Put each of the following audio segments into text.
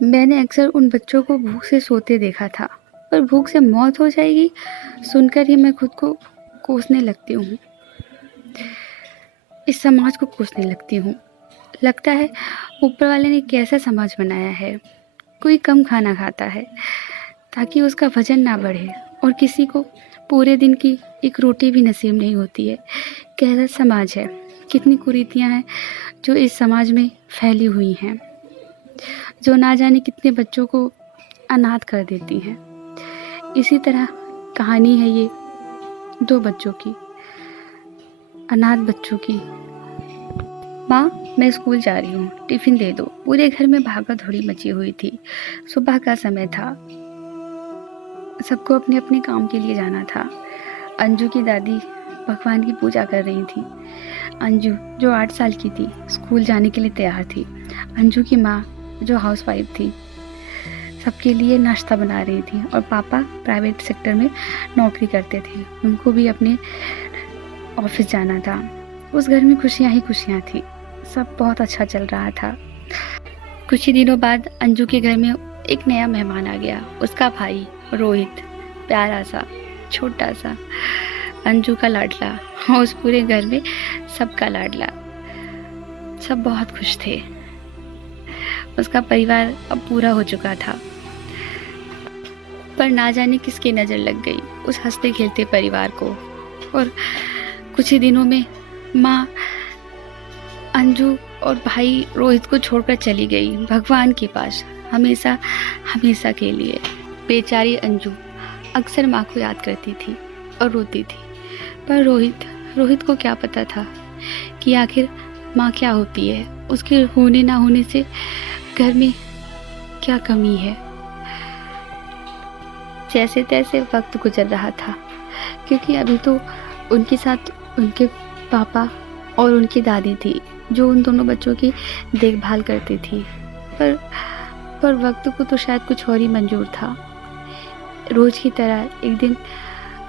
मैंने अक्सर उन बच्चों को भूख से सोते देखा था, पर भूख से मौत हो जाएगी सुनकर ही मैं खुद को कोसने लगती हूँ। इस समाज को कोसने लगती हूँ। लगता है ऊपर वाले ने कैसा समाज बनाया है। कोई कम खाना खाता है ताकि उसका वजन ना बढ़े, और किसी को पूरे दिन की एक रोटी भी नसीब नहीं होती है। कैसा समाज है, कितनी कुरीतियाँ हैं जो इस समाज में फैली हुई हैं, जो ना जाने कितने बच्चों को अनाथ कर देती हैं। इसी तरह कहानी है ये दो बच्चों की, अनाथ बच्चों की। माँ, मैं स्कूल जा रही हूँ, टिफ़िन दे दो। पूरे घर में भागा दौड़ी मची हुई थी। सुबह का समय था, सबको अपने अपने काम के लिए जाना था। अंजू की दादी भगवान की पूजा कर रही थी। अंजू जो 8 साल की थी, स्कूल जाने के लिए तैयार थी। अंजू की माँ जो हाउसवाइफ थी, सबके लिए नाश्ता बना रही थी, और पापा प्राइवेट सेक्टर में नौकरी करते थे। उनको भी अपने ऑफिस जाना था। उस घर में खुशियाँ ही खुशियाँ थी। सब बहुत अच्छा चल रहा था। कुछ ही दिनों बाद अंजू के घर में एक नया मेहमान आ गया। उसका भाई रोहित, प्यारा सा, छोटा सा, अंजू का लाडला, और उस पूरे घर में सबका लाडला। सब बहुत खुश थे। उसका परिवार अब पूरा हो चुका था। पर ना जाने किसकी नज़र लग गई उस हंसते खेलते परिवार को, और कुछ ही दिनों में माँ अंजू और भाई रोहित को छोड़कर चली गई भगवान के पास, हमेशा हमेशा के लिए। बेचारी अंजू अक्सर माँ को याद करती थी और रोती थी। पर रोहित को क्या पता था कि आखिर माँ क्या होती है, उसके होने ना होने से घर में क्या कमी है। जैसे तैसे वक्त गुजर रहा था, क्योंकि अभी तो उनके साथ उनके पापा और उनकी दादी थी, जो उन दोनों बच्चों की देखभाल करती थी। पर वक्त को तो शायद कुछ और ही मंजूर था। रोज की तरह एक दिन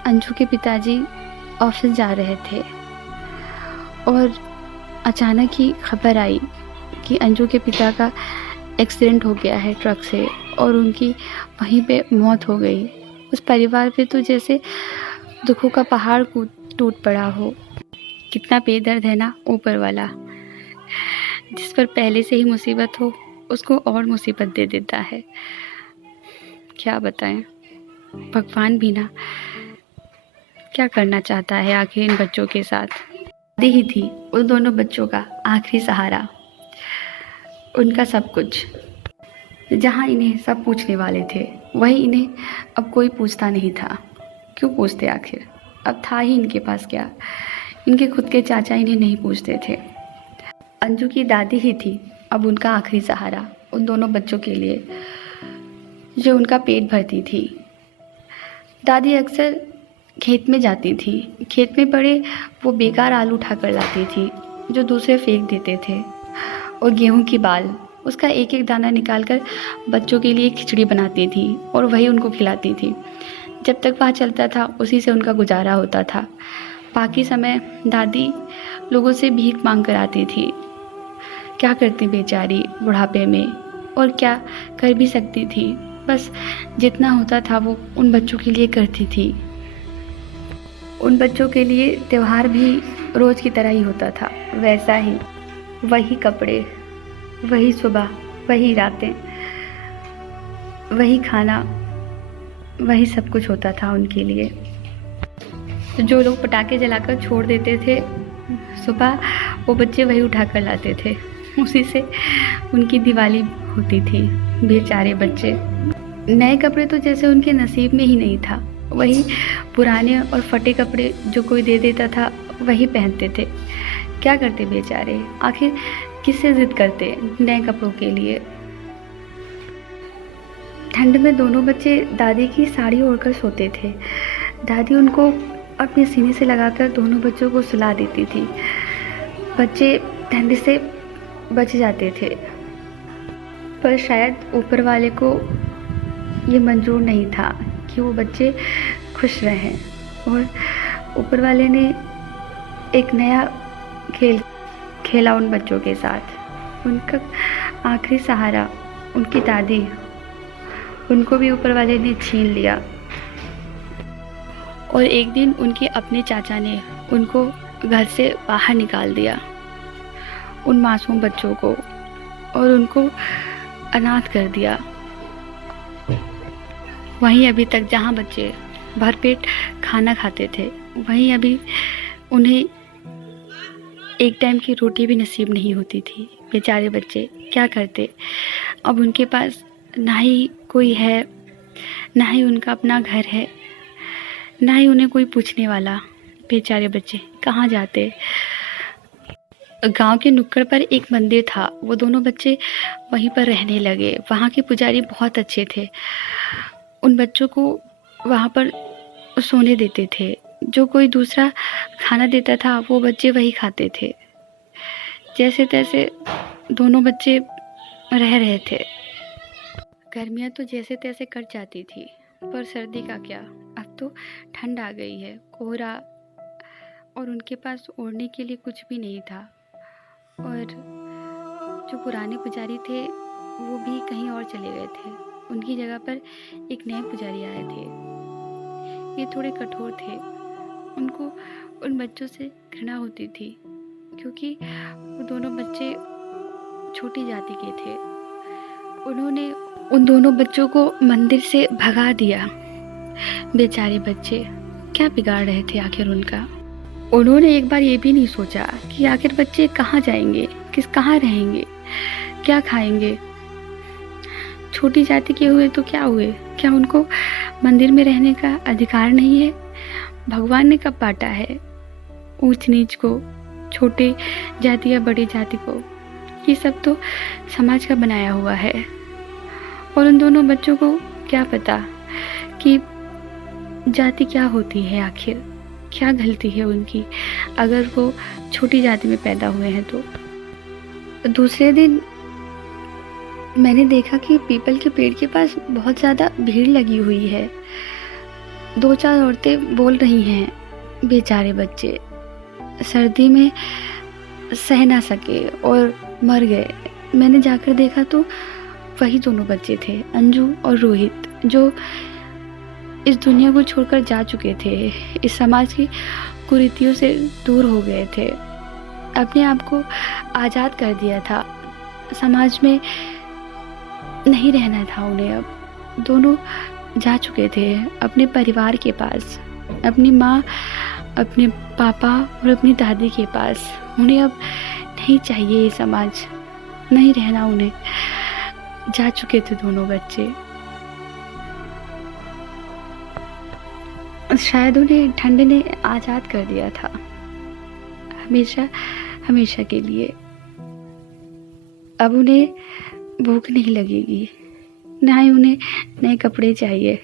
अंजू के पिताजी ऑफिस जा रहे थे, और अचानक ही खबर आई कि अंजू के पिता का एक्सीडेंट हो गया है ट्रक से, और उनकी वहीं पे मौत हो गई। उस परिवार पे तो जैसे दुखों का पहाड़ टूट पड़ा हो। कितना बेदर्द है ना ऊपर वाला, जिस पर पहले से ही मुसीबत हो उसको और मुसीबत दे देता है। क्या बताएं, भगवान भी ना क्या करना चाहता है आखिर इन बच्चों के साथ। दादी ही थी उन दोनों बच्चों का आखिरी सहारा, उनका सब कुछ। जहाँ इन्हें सब पूछने वाले थे, वहीं इन्हें अब कोई पूछता नहीं था। क्यों पूछते आखिर, अब था ही इनके पास क्या। इनके खुद के चाचा इन्हें नहीं पूछते थे। अंजू की दादी ही थी अब उनका आखिरी सहारा उन दोनों बच्चों के लिए, जो उनका पेट भरती थी। दादी अक्सर खेत में जाती थी। खेत में पड़े वो बेकार आलू उठाकर लाती थी, जो दूसरे फेंक देते थे, और गेहूं की बाल, उसका एक एक दाना निकालकर बच्चों के लिए खिचड़ी बनाती थी, और वही उनको खिलाती थी। जब तक वहाँ चलता था उसी से उनका गुजारा होता था। बाकी समय दादी लोगों से भीख मांग कर आती थी। क्या करती बेचारी बुढ़ापे में, और क्या कर भी सकती थी। बस जितना होता था वो उन बच्चों के लिए करती थी। उन बच्चों के लिए त्यौहार भी रोज़ की तरह ही होता था, वैसा ही, वही कपड़े, वही सुबह, वही रातें, वही खाना, वही सब कुछ होता था उनके लिए। जो लोग पटाखे जलाकर छोड़ देते थे सुबह, वो बच्चे वही उठा कर लाते थे। उसी से उनकी दिवाली होती थी। बेचारे बच्चे। नए कपड़े तो जैसे उनके नसीब में ही नहीं था। वही पुराने और फटे कपड़े जो कोई दे देता था वही पहनते थे। क्या करते बेचारे, आखिर किससे जिद करते नए कपड़ों के लिए। ठंड में दोनों बच्चे दादी की साड़ी ओढ़कर सोते थे। दादी उनको अपने सीने से लगाकर दोनों बच्चों को सुला देती थी। बच्चे ठंड से बच जाते थे, पर शायद ऊपर वाले को ये मंजूर नहीं था कि वो बच्चे खुश रहें, और ऊपर वाले ने एक नया खेल खेला उन बच्चों के साथ। उनका आखिरी सहारा उनकी दादी, उनको भी ऊपर वाले ने छीन लिया। और एक दिन उनके अपने चाचा ने उनको घर से बाहर निकाल दिया, उन मासूम बच्चों को, और उनको अनाथ कर दिया। वहीं अभी तक जहाँ बच्चे भरपेट खाना खाते थे, वहीं अभी उन्हें एक टाइम की रोटी भी नसीब नहीं होती थी। बेचारे बच्चे क्या करते। अब उनके पास ना ही कोई है, ना ही उनका अपना घर है, ना ही उन्हें कोई पूछने वाला। बेचारे बच्चे कहाँ जाते। गांव के नुक्कड़ पर एक मंदिर था, वो दोनों बच्चे वहीं पर रहने लगे। वहाँ के पुजारी बहुत अच्छे थे, उन बच्चों को वहाँ पर सोने देते थे। जो कोई दूसरा खाना देता था वो बच्चे वही खाते थे। जैसे तैसे दोनों बच्चे रह रहे थे। गर्मियाँ तो जैसे तैसे कट जाती थी, पर सर्दी का क्या। अब तो ठंड आ गई है, कोहरा, और उनके पास ओढ़ने के लिए कुछ भी नहीं था। और जो पुराने पुजारी थे वो भी कहीं और चले गए थे। उनकी जगह पर एक नए पुजारी आए थे। ये थोड़े कठोर थे। उनको उन बच्चों से घृणा होती थी, क्योंकि वो दोनों बच्चे छोटी जाति के थे। उन्होंने उन दोनों बच्चों को मंदिर से भगा दिया। बेचारे बच्चे क्या बिगाड़ रहे थे आखिर उनका। उन्होंने एक बार ये भी नहीं सोचा कि आखिर बच्चे कहाँ जाएंगे, कहाँ रहेंगे, क्या खाएंगे। छोटी जाति के हुए तो क्या हुए, क्या उनको मंदिर में रहने का अधिकार नहीं है? भगवान ने कब बांटा है ऊंच नीच को, छोटे जाति या बड़ी जाति को? ये सब तो समाज का बनाया हुआ है। और उन दोनों बच्चों को क्या पता कि जाति क्या होती है, आखिर क्या गलती है उनकी अगर वो छोटी जाति में पैदा हुए हैं तो। दूसरे दिन मैंने देखा कि पीपल के पेड़ के पास बहुत ज़्यादा भीड़ लगी हुई है। 2-4 औरतें बोल रही हैं। बेचारे बच्चे सर्दी में सह ना सके और मर गए। मैंने जाकर देखा तो वही दोनों बच्चे थे, अंजू और रोहित, जो इस दुनिया को छोड़कर जा चुके थे, इस समाज की कुरीतियों से दूर हो गए थे, अपने आप को आज़ाद कर दिया था। समाज में नहीं रहना था उन्हें। अब दोनों जा चुके थे अपने परिवार के पास, अपनी माँ, अपने पापा और अपनी दादी के पास। उन्हें अब नहीं चाहिए ये समाज, नहीं रहना उन्हें। जा चुके थे दोनों बच्चे। शायद उन्हें ठंड ने आज़ाद कर दिया था, हमेशा हमेशा के लिए। अब उन्हें भूख नहीं लगेगी, ना ही उन्हें नए कपड़े चाहिए,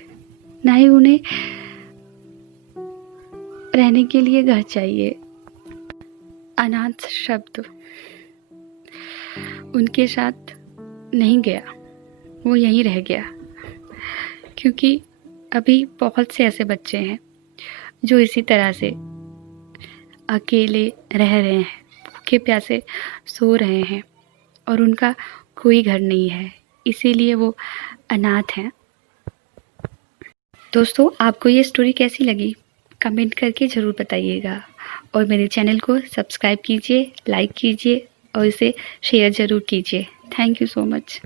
ना ही उन्हें रहने के लिए घर चाहिए। अनाथ शब्द उनके साथ नहीं गया, वो यहीं रह गया। क्योंकि अभी बहुत से ऐसे बच्चे हैं जो इसी तरह से अकेले रह रहे हैं, भूखे प्यासे सो रहे हैं, और उनका कोई घर नहीं है, इसीलिए वो अनाथ हैं। दोस्तों, आपको ये स्टोरी कैसी लगी कमेंट करके ज़रूर बताइएगा, और मेरे चैनल को सब्सक्राइब कीजिए, लाइक कीजिए और इसे शेयर ज़रूर कीजिए। Thank you so much.